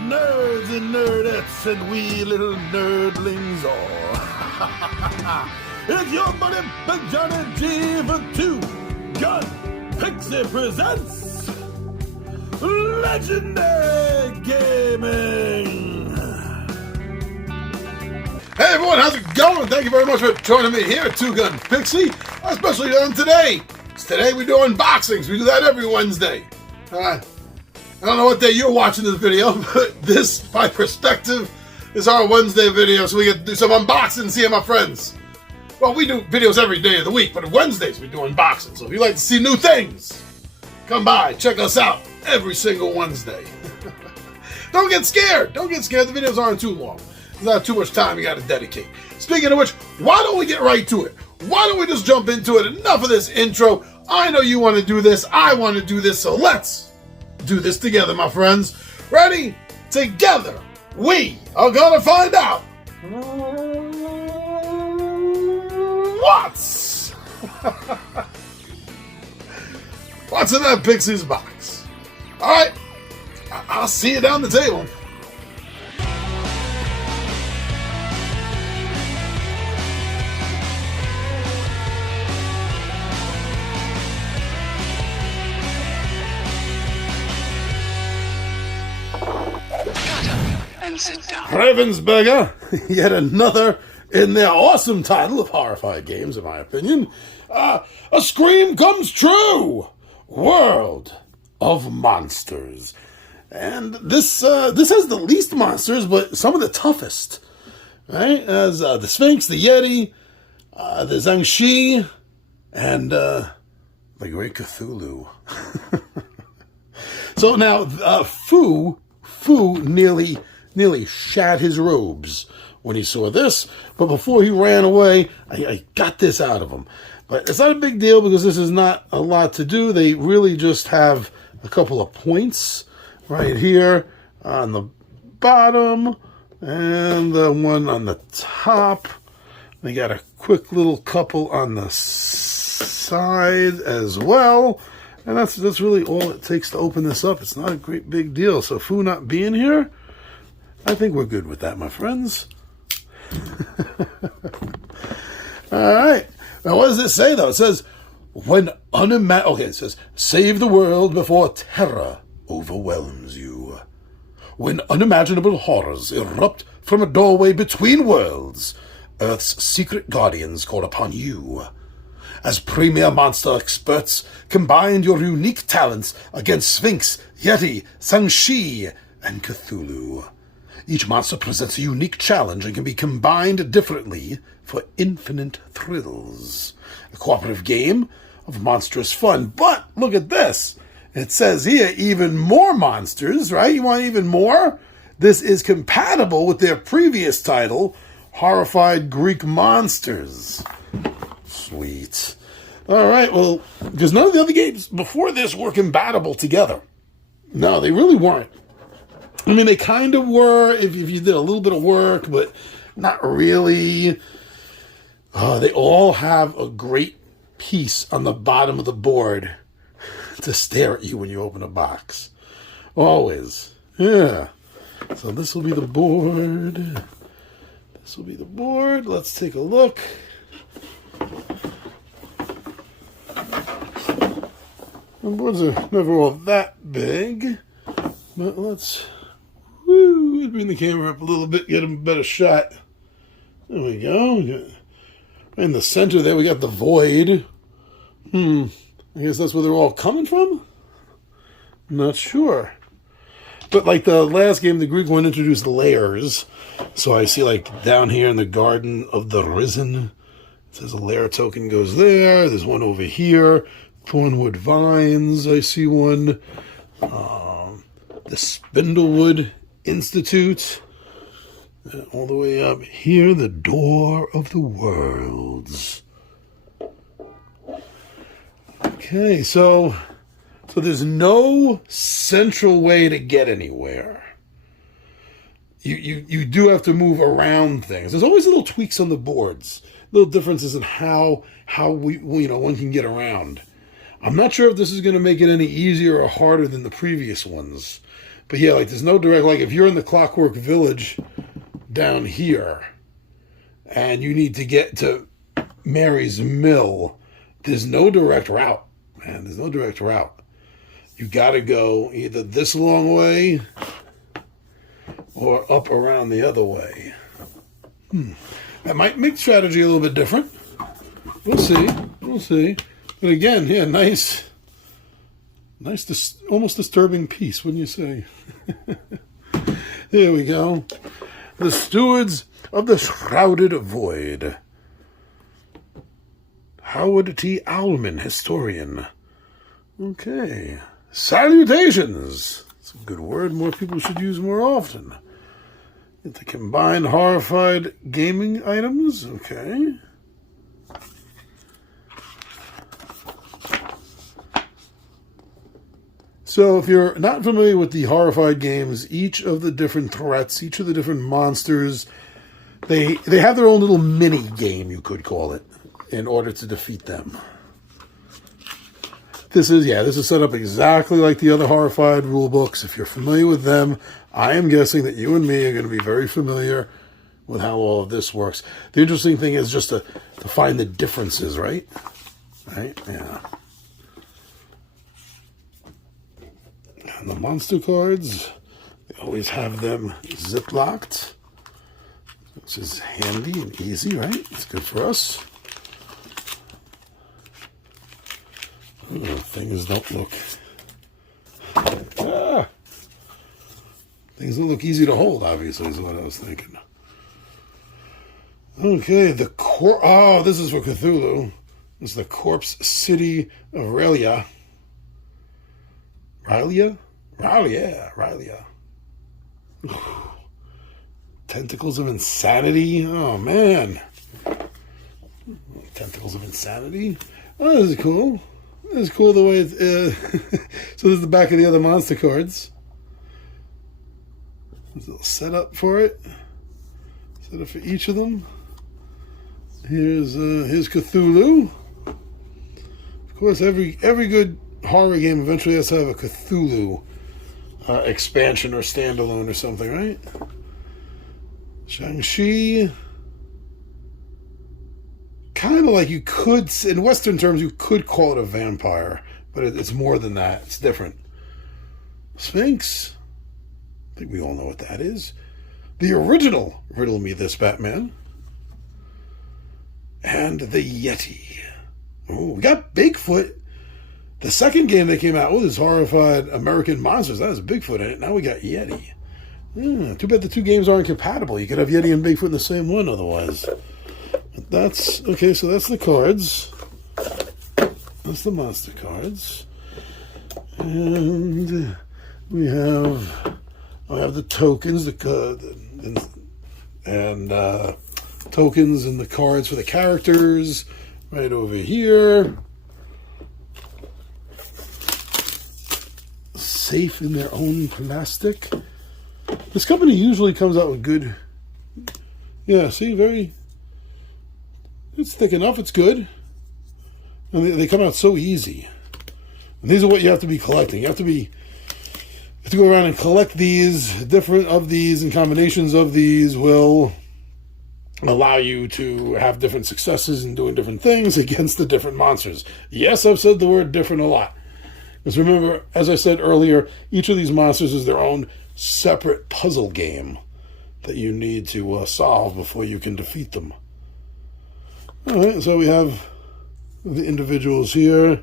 nerds and nerdettes and wee little nerdlings all. It's your buddy Big Johnny G for Two Gun Pixie presents Legendary Gaming. Hey everyone, how's it going? Thank you very much for joining me here at Two Gun Pixie, especially on today. Today we do unboxings. We do that every Wednesday. I don't know what day you're watching this video, but this, by perspective, is our Wednesday video, so we get to do some unboxing and see my friends. Well, we do videos every day of the week, but on Wednesdays we do unboxing. So if you like to see new things, come by, check us out every single Wednesday. Don't get scared. Don't get scared. The videos aren't too long. There's not too much time you got to dedicate. Speaking of which, why don't we get right to it? Why don't we just jump into it? Enough of this intro. I know you want to do this. I want to do this. So let's do this together, my friends. Ready? Together, we are going to find out what's in that Pixie's box. All right. I'll see you down the table. Ravensburger, yet another in their awesome title of horrified games, in my opinion. A Scream Comes True! World of Monsters. And this has the least monsters, but some of the toughest. Right? As the Sphinx, the Yeti, the Zhangxi, and the Great Cthulhu. So now, Fu nearly shat his robes when he saw this, but before he ran away, I got this out of him. But it's not a big deal because this is not a lot to do. They really just have a couple of points right here on the bottom and the one on the top. They got a quick little couple on the side as well. And that's really all it takes to open this up. It's not a great big deal. So Fu not being here, I think we're good with that, my friends. All right. Now, what does it say, though? It says, it says, save the world before terror overwhelms you. When unimaginable horrors erupt from a doorway between worlds, Earth's secret guardians call upon you. As premier monster experts, combine your unique talents against Sphinx, Yeti, Zhangxi, and Cthulhu. Each monster presents a unique challenge and can be combined differently for infinite thrills. A cooperative game of monstrous fun. But look at this. It says here, even more monsters, right? You want even more? This is compatible with their previous title, Horrified Greek Monsters. Sweet. All right, well, because none of the other games before this were compatible together. No, they really weren't. I mean, they kind of were if you did a little bit of work, but not really. They all have a great piece on the bottom of the board to stare at you when you open a box. Always. Yeah. So this will be the board. This will be the board. Let's take a look. The boards are never all that big, but let's bring the camera up a little bit, get a better shot. There we go. In the center there, we got the void. I guess that's where they're all coming from? Not sure. But like the last game, the Greek one introduced layers. So I see like down here in the Garden of the Risen, it says a layer token goes there. There's one over here. Thornwood Vines, I see one. The Spindlewood Institute. And all the way up here, the Door of the Worlds. Okay, so there's no central way to get anywhere. You do have to move around things. There's always little tweaks on the boards, little differences in how one can get around. I'm not sure if this is going to make it any easier or harder than the previous ones, But yeah, like there's no direct, like if you're in the Clockwork Village down here and you need to get to Mary's Mill, there's no direct route, man. There's no direct route. You got to go either this long way or up around the other way. That might make strategy a little bit different. We'll see. We'll see. But again, yeah, nice, almost disturbing piece, wouldn't you say? There we go. The Stewards of the Shrouded Void. Howard T. Owlman, historian. Okay. Salutations. It's a good word more people should use more often. Get the combined horrified gaming items. Okay. So if you're not familiar with the horrified games, each of the different threats, each of the different monsters, they have their own little mini game, you could call it, in order to defeat them. This is set up exactly like the other horrified rule books. If you're familiar with them, I am guessing that you and me are going to be very familiar with how all of this works. The interesting thing is just to find the differences, right? Right? Yeah. And the monster cards, they always have them zip-locked, which is handy and easy, right? It's good for us. Things don't look... Things don't look easy to hold, obviously, is what I was thinking. Okay, this is for Cthulhu. This is the Corpse City of Relia. Ralia. Tentacles of Insanity. Oh, man. Tentacles of Insanity. Oh, this is cool. This is cool the way it's... so this is the back of the other monster cards. There's a little setup for it. Setup for each of them. Here's Cthulhu. Of course, every good horror game eventually has to have a Cthulhu expansion or standalone or something, right? Shang-Chi. Kind of like you could, in Western terms, you could call it a vampire, but it's more than that. It's different. Sphinx. I think we all know what that is. The original Riddle Me This, Batman. And the Yeti. Oh, we got Bigfoot. The second game that came out, this horrified American monsters, that has Bigfoot in it. Now we got Yeti. Too bad the two games aren't compatible. You could have Yeti and Bigfoot in the same one otherwise. But that's, okay, so that's the cards. That's the monster cards. And we have the tokens, tokens and the cards for the characters right over here. Safe in their own plastic. This company usually comes out with good... Yeah, see, it's thick enough, it's good. And they come out so easy. And these are what you have to be collecting. You have to go around and collect these. Different of these and combinations of these will allow you to have different successes in doing different things against the different monsters. Yes, I've said the word different a lot. Because remember, as I said earlier, each of these monsters is their own separate puzzle game that you need to solve before you can defeat them. All right, so we have the individuals here.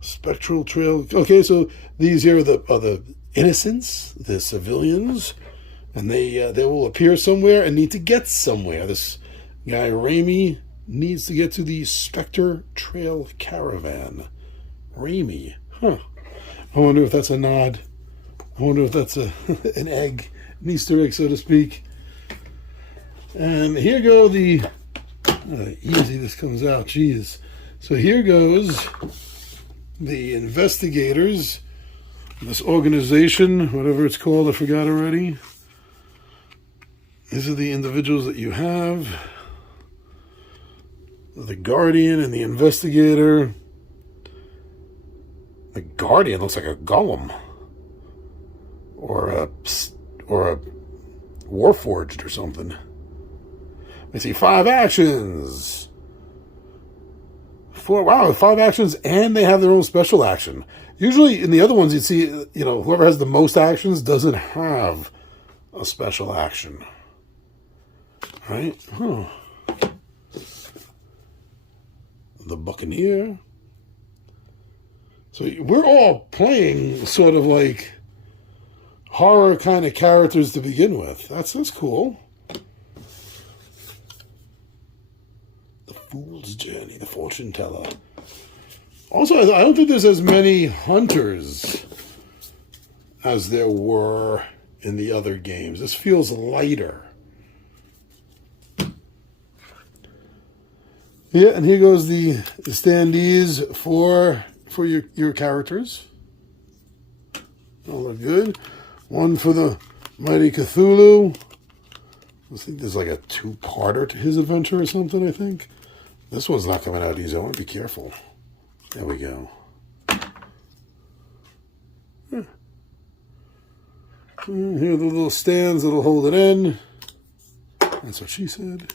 Spectral Trail. Okay, so these here are the innocents, the civilians, and they will appear somewhere and need to get somewhere. This guy, Raimi, needs to get to the Spectre Trail Caravan. Raimi. Huh. I wonder if that's a nod. I wonder if that's an egg, an Easter egg, so to speak. And here go the... easy this comes out, jeez. So here goes the investigators, this organization, whatever it's called, I forgot already. These are the individuals that you have. The Guardian and the Investigator. The Guardian looks like a golem. or a Warforged or something. Let me see, 5 actions. 5 actions, and they have their own special action. Usually in the other ones, you'd see, whoever has the most actions doesn't have a special action. Right? Huh. The Buccaneer. So we're all playing sort of like horror kind of characters to begin with. That's cool. The Fool's Journey, the Fortune Teller. Also, I don't think there's as many hunters as there were in the other games. This feels lighter. Yeah, and here goes the standees for your characters. All look good. One for the Mighty Cthulhu. I think there's like a 2-parter to his adventure or something, I think. This one's not coming out easy. I want to be careful. There we go. Here are the little stands that'll hold it in. That's what she said.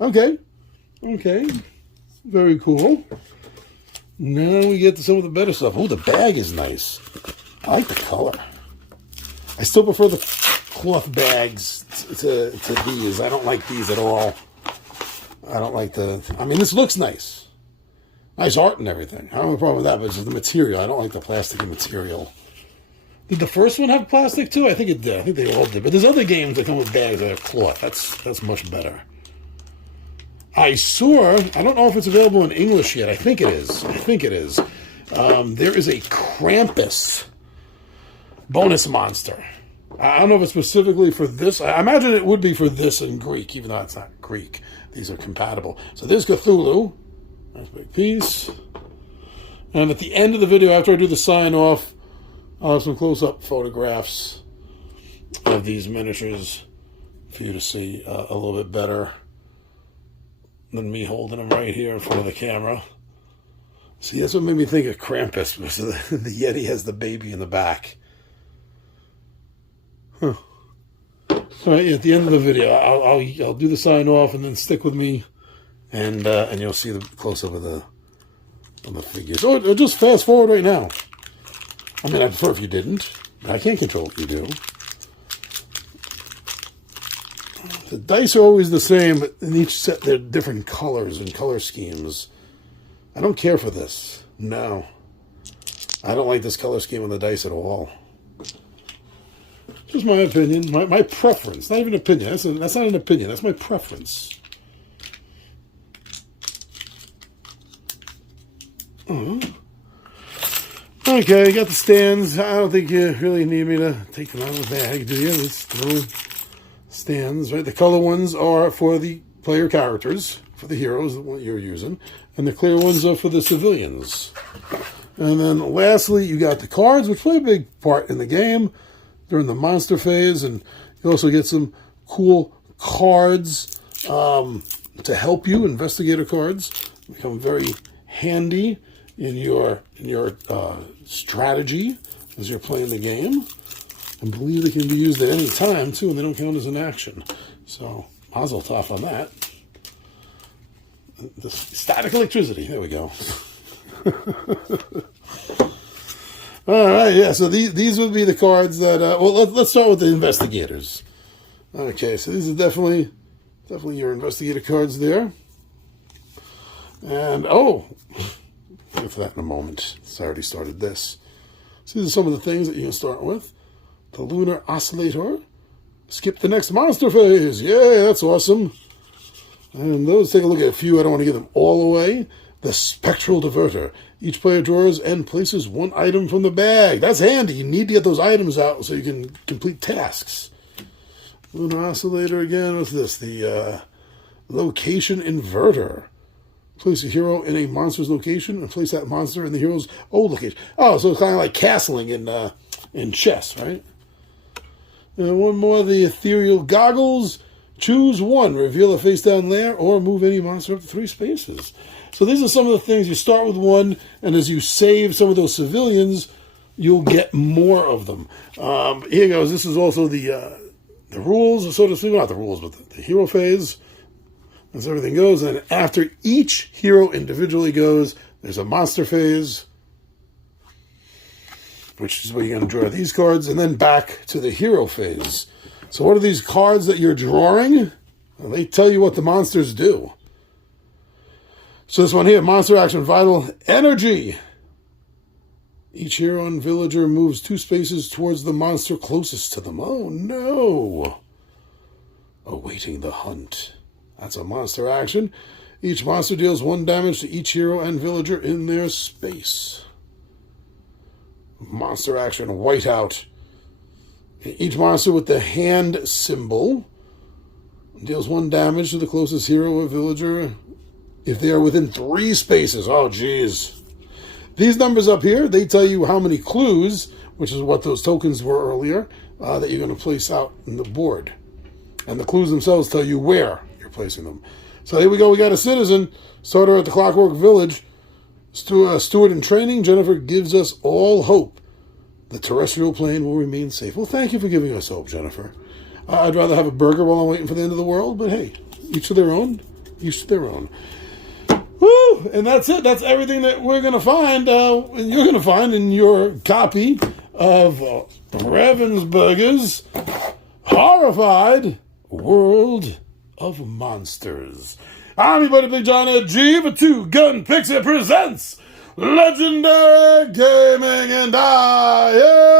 Okay. Very cool. Now we get to some of the better stuff. Oh, the bag is nice. I like the color. I still prefer the cloth bags to these. I don't like these at all. I don't like this looks nice. Nice art and everything. I don't have a problem with that, but it's just the material. I don't like the plastic material. Did the first one have plastic too? I think it did. I think they all did. But there's other games that come with bags that are cloth. That's much better. I don't know if it's available in English yet. I think it is. There is a Krampus bonus monster. I don't know if it's specifically for this. I imagine it would be for this in Greek, even though it's not Greek. These are compatible. So there's Cthulhu. Nice big piece. And at the end of the video, after I do the sign off, I'll have some close-up photographs of these miniatures for you to see a little bit better than me holding them right here in front of the camera. See, that's what made me think of Krampus, because the Yeti has the baby in the back. Huh. All right, at the end of the video, I'll do the sign off and then stick with me, and you'll see the close-up of the figures. Or just fast forward right now. I mean, I'd prefer if you didn't. I can't control what you do. The dice are always the same, but in each set they're different colors and color schemes. I don't care for this. No. I don't like this color scheme on the dice at all. Just my opinion, my preference. Not even opinion. That's not an opinion. That's my preference. Okay, got the stands. I don't think you really need me to take them out of the bag, do you? It's little stands, right? The color ones are for the player characters, for the heroes, the one you're using, and the clear ones are for the civilians. And then lastly, you got the cards, which play a big part in the game during the monster phase, and you also get some cool cards to help you, investigator cards, become very handy in your strategy as you're playing the game. I believe they can be used at any time too, and they don't count as an action. So mazel tov on that. The static electricity. There we go. All right, yeah. So these would be the cards that. Let's start with the investigators. Okay, so these are definitely your investigator cards there. And get to that in a moment. So I already started this. So these are some of the things that you can start with. The Lunar Oscillator. Skip the next monster phase. Yay, that's awesome. And those, take a look at a few. I don't want to give them all away. The Spectral Diverter. Each player draws and places one item from the bag. That's handy. You need to get those items out so you can complete tasks. Lunar Oscillator again. What's this? The Location Inverter. Place a hero in a monster's location and place that monster in the hero's old location. Oh, so it's kind of like castling in chess, right? And one more, the Ethereal Goggles. Choose one. Reveal a face-down lair or move any monster up to 3 spaces. So these are some of the things. You start with one, and as you save some of those civilians, you'll get more of them. Here goes. This is also the rules, so to speak. Not the rules, but the hero phase. As everything goes, and after each hero individually goes, there's a monster phase, which is where you're going to draw these cards, and then back to the hero phase. So what are these cards that you're drawing? Well, they tell you what the monsters do. So this one here, monster action, vital energy. Each hero and villager moves 2 spaces towards the monster closest to them. Oh no! Awaiting the hunt. That's a monster action. Each monster deals 1 damage to each hero and villager in their space. Monster action, whiteout. Each monster with the hand symbol deals 1 damage to the closest hero or villager if they are within 3 spaces. Oh, geez. These numbers up here, they tell you how many clues, which is what those tokens were earlier, that you're going to place out in the board. And the clues themselves tell you where placing them. So here we go. We got a citizen. Starter at the Clockwork Village. Steward in training. Jennifer gives us all hope. The terrestrial plane will remain safe. Well, thank you for giving us hope, Jennifer. I'd rather have a burger while I'm waiting for the end of the world, but hey, each to their own. Each to their own. Woo! And that's it. That's everything that we're going to find. And you're going to find in your copy of Ravensburger's Horrified World of Monsters. I'm your buddy Big John at G for 2 Gun Pixie presents Legendary Gaming, and I am